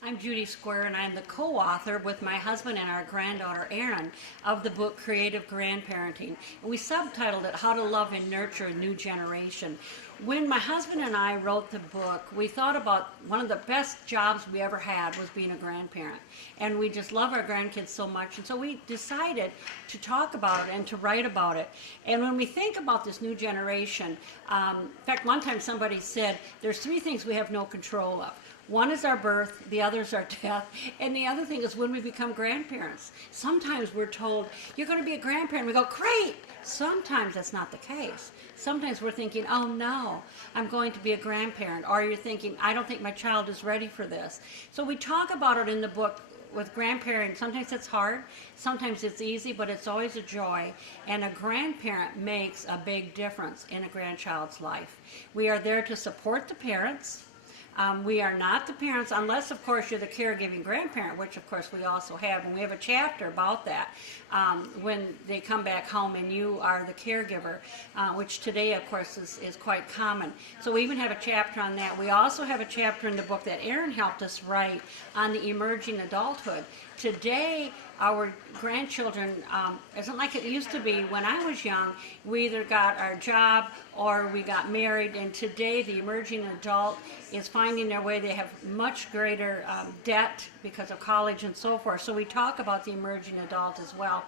I'm Judy Schreur, and I'm the co-author with my husband and our granddaughter Erin of the book Creative Grandparenting. And we subtitled it How to Love and Nurture a New Generation. When my husband and I wrote the book, we thought about one of the best jobs we ever had was being a grandparent. And we just love our grandkids so much. And so we decided to talk about it and to write about it. And when we think about this new generation, in fact, one time somebody said, there's three things we have no control of. One is our birth, the other is our death, and the other thing is when we become grandparents. Sometimes we're told, you're going to be a grandparent. We go, great! Sometimes that's not the case. Sometimes we're thinking, oh no, I'm going to be a grandparent. Or you're thinking, I don't think my child is ready for this. So we talk about it in the book with grandparenting. Sometimes it's hard, sometimes it's easy, but it's always a joy. And a grandparent makes a big difference in a grandchild's life. We are there to support the parents. We are not the parents, unless, of course, you're the caregiving grandparent, which, of course, we also have. And we have a chapter about that when they come back home and you are the caregiver, which today, of course, is quite common. So we even have a chapter on that. We also have a chapter in the book that Erin helped us write on the emerging adulthood. Today, our grandchildren isn't like it used to be. When I was young, we either got our job or we got married, and today the emerging adult is finding their way. They have much greater debt because of college and so forth. So we talk about the emerging adult as well.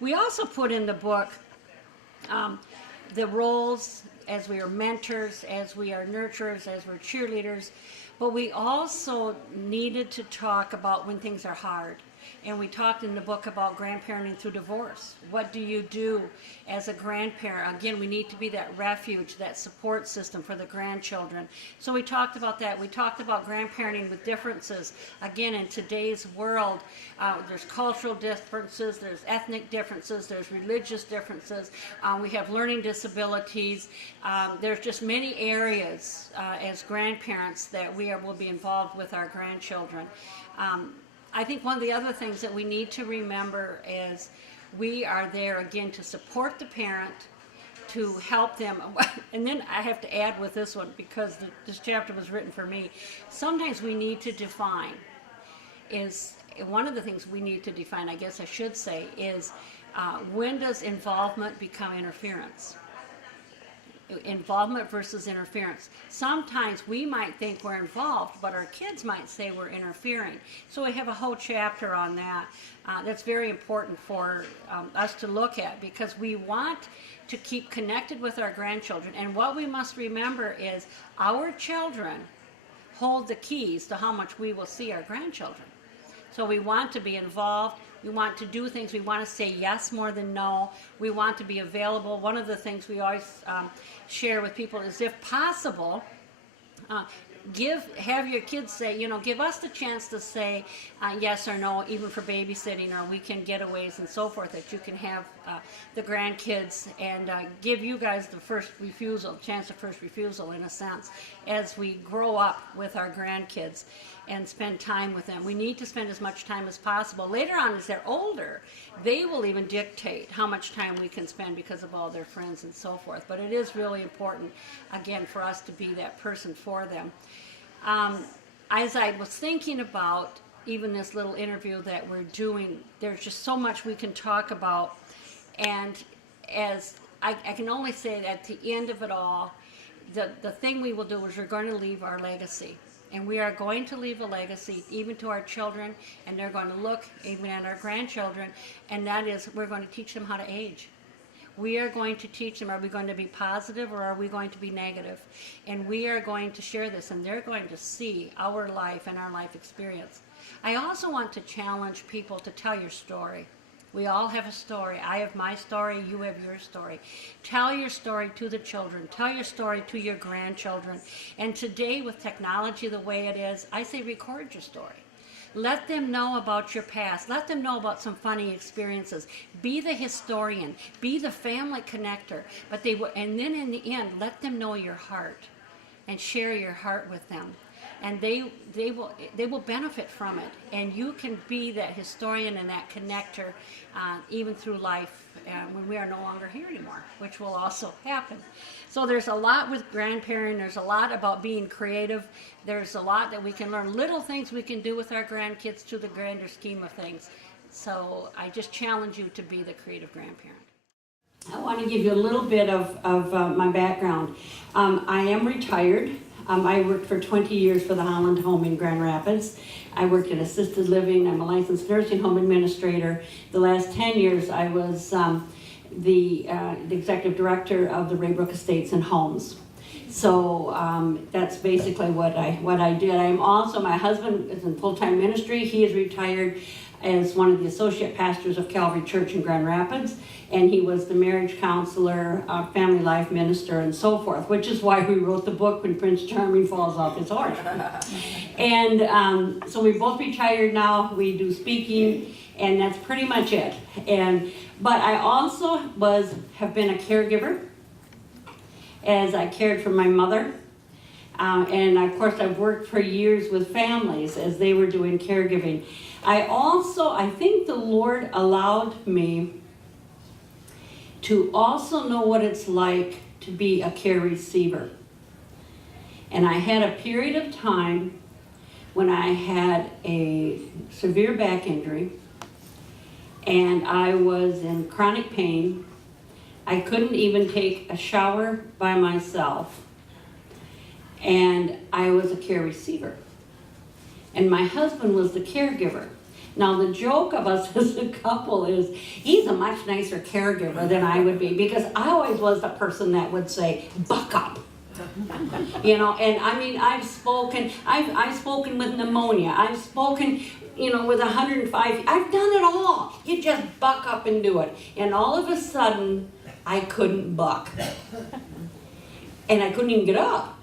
We also put in the book the roles as we are mentors, as we are nurturers, as we're cheerleaders, but we also needed to talk about when things are hard. And we talked in the book about grandparenting through divorce. What do you do as a grandparent? Again, we need to be that refuge, that support system for the grandchildren. So we talked about that. We talked about grandparenting with differences. Again, in today's world, there's cultural differences, there's ethnic differences, there's religious differences. We have learning disabilities. There's just many areas as grandparents that we will be involved with our grandchildren. I think one of the other things that we need to remember is we are there again to support the parent, to help them. And then I have to add with this one, because this chapter was written for me, sometimes we need to define, is one of the things we need to define, I guess I should say, is when does involvement become interference? Involvement versus interference. Sometimes we might think we're involved, but our kids might say we're interfering. So we have a whole chapter on that. That's very important for us to look at, because we want to keep connected with our grandchildren. And what we must remember is our children hold the keys to how much we will see our grandchildren. So we want to be involved. We want to do things. We want to say yes more than no. We want to be available. One of the things we always share with people is, if possible, have your kids say, give us the chance to say yes or no, even for babysitting or weekend getaways and so forth, that you can have the grandkids and give you guys the first refusal, chance of first refusal in a sense, as we grow up with our grandkids and spend time with them. We need to spend as much time as possible. Later on, as they're older, they will even dictate how much time we can spend because of all their friends and so forth. But it is really important, again, for us to be that person for them. As I was thinking about even this little interview that we're doing, there's just so much we can talk about. And as I can only say that at the end of it all, the thing we will do is we're going to leave our legacy. And we are going to leave a legacy even to our children, and they're going to look even at our grandchildren, and that is we're going to teach them how to age. We are going to teach them, are we going to be positive or are we going to be negative? And we are going to share this, and they're going to see our life and our life experience. I also want to challenge people to tell your story. We all have a story. I have my story, you have your story. Tell your story to the children. Tell your story to your grandchildren. And today, with technology the way it is, I say record your story. Let them know about your past. Let them know about some funny experiences. Be the historian. Be the family connector. But and then in the end, let them know your heart and share your heart with them. And they will benefit from it. And you can be that historian and that connector even through life when we are no longer here anymore, which will also happen. So there's a lot with grandparenting. There's a lot about being creative. There's a lot that we can learn, little things we can do with our grandkids to the grander scheme of things. So I just challenge you to be the creative grandparent. I want to give you a little bit of my background. I am retired. I worked for 20 years for the Holland Home in Grand Rapids. I worked in assisted living. I'm a licensed nursing home administrator. The last 10 years I was the executive director of the Raybrook Estates and Homes. So that's basically what I did. I'm also, my husband is in full-time ministry. He is retired as one of the associate pastors of Calvary Church in Grand Rapids, and he was the marriage counselor, family life minister, and so forth, which is why we wrote the book When Prince Charming Falls Off His Horse. And so we're both retired now. We do speaking, and that's pretty much it. But I also have been a caregiver, as I cared for my mother. And of course I've worked for years with families as they were doing caregiving. I think the Lord allowed me to also know what it's like to be a care receiver. And I had a period of time when I had a severe back injury and I was in chronic pain. I couldn't even take a shower by myself. And I was a care receiver. And my husband was the caregiver. Now the joke of us as a couple is he's a much nicer caregiver than I would be, because I always was the person that would say, buck up. You know, and I mean, I've spoken with pneumonia. I've spoken, with 105. I've done it all. You just buck up and do it. And all of a sudden, I couldn't buck. And I couldn't even get up.